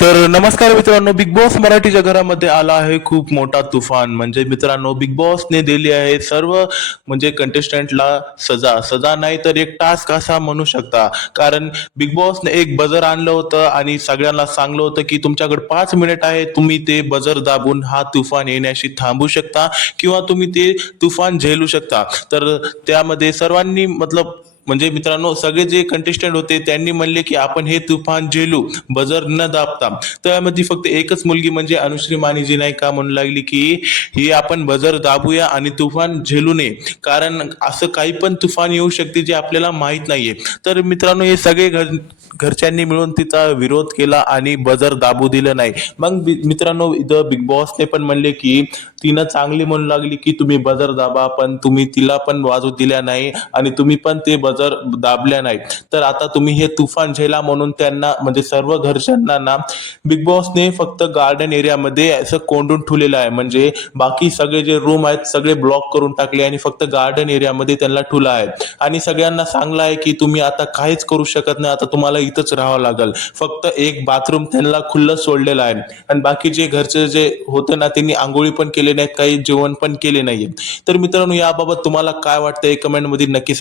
तर नमस्कार मित्रांनो, बिग बॉस मराठीच्या घरामध्ये आला आहे खूप मोठा तुफान. म्हणजे मित्रांनो, बिग बॉसने दिली आहे सर्व म्हणजे कंटेस्टंटला सजा. सजा नाही तर एक टास्क असा म्हणू शकता. कारण बिग बॉसने एक बजर आणलं होतं आणि सगळ्यांना सांगलं होतं की तुमच्याकडे 5 मिनिट आहे, तुम्ही ते बजर दाबून हा तुफान येण्याशी थांबू शकता किंवा तुम्ही ते तुफान झेलू शकता. तर त्यामध्ये सर्वांनी मतलब म्हणजे मित्रांनो, सगळे जे कंटेस्टंट होते त्यांनी म्हणले की आपण हे तुफान झेलू बजर न दाबता. त्यामध्ये फक्त एकच मुलगी म्हणजे अनुश्री माने जी नाही का म्हणू लागली की ही आपण बजर दाबूया आणि तुफान झेलू नये, कारण असं काही पण तुफान येऊ शकते जे आपल्याला माहित नाहीये. तर मित्रांनो, हे सगळे घरच्यांनी मिळून तिचा विरोध केला आणि बजर दाबू दिलं नाही. मग मित्रांनो, इथं बिग बॉसने पण म्हणले की तिनं चांगली म्हणू लागली की तुम्ही बजर दाबा, पण तुम्ही तिला पण वाजू दिल्या नाही आणि तुम्ही पण ते बजर दाबल्या नाही. तर आता तुम्ही हे तुफान झेला म्हणून त्यांना म्हणजे सर्व घरच्यांना ना बिग बॉसने फक्त गार्डन एरियामध्ये असं कोंडून ठेवलेलं आहे. म्हणजे बाकी सगळे जे रूम आहेत सगळे ब्लॉक करून टाकले आणि फक्त गार्डन एरियामध्ये त्यांना ठेवलं आहे आणि सगळ्यांना सांगलं आहे की तुम्ही आता काहीच करू शकत नाही, आता तुम्हाला इथंच राहावं लागेल. फक्त एक बाथरूम त्यांना खुल्लं सोडलेलं आहे आणि बाकीचे घरचे जे होतं ना त्यांनी आंघोळी पण केले नाहीत, काही जेवण पण केले नाहीये. तर मित्रांनो, याबाबत तुम्हाला काय वाटतंय कमेंटमध्ये नक्की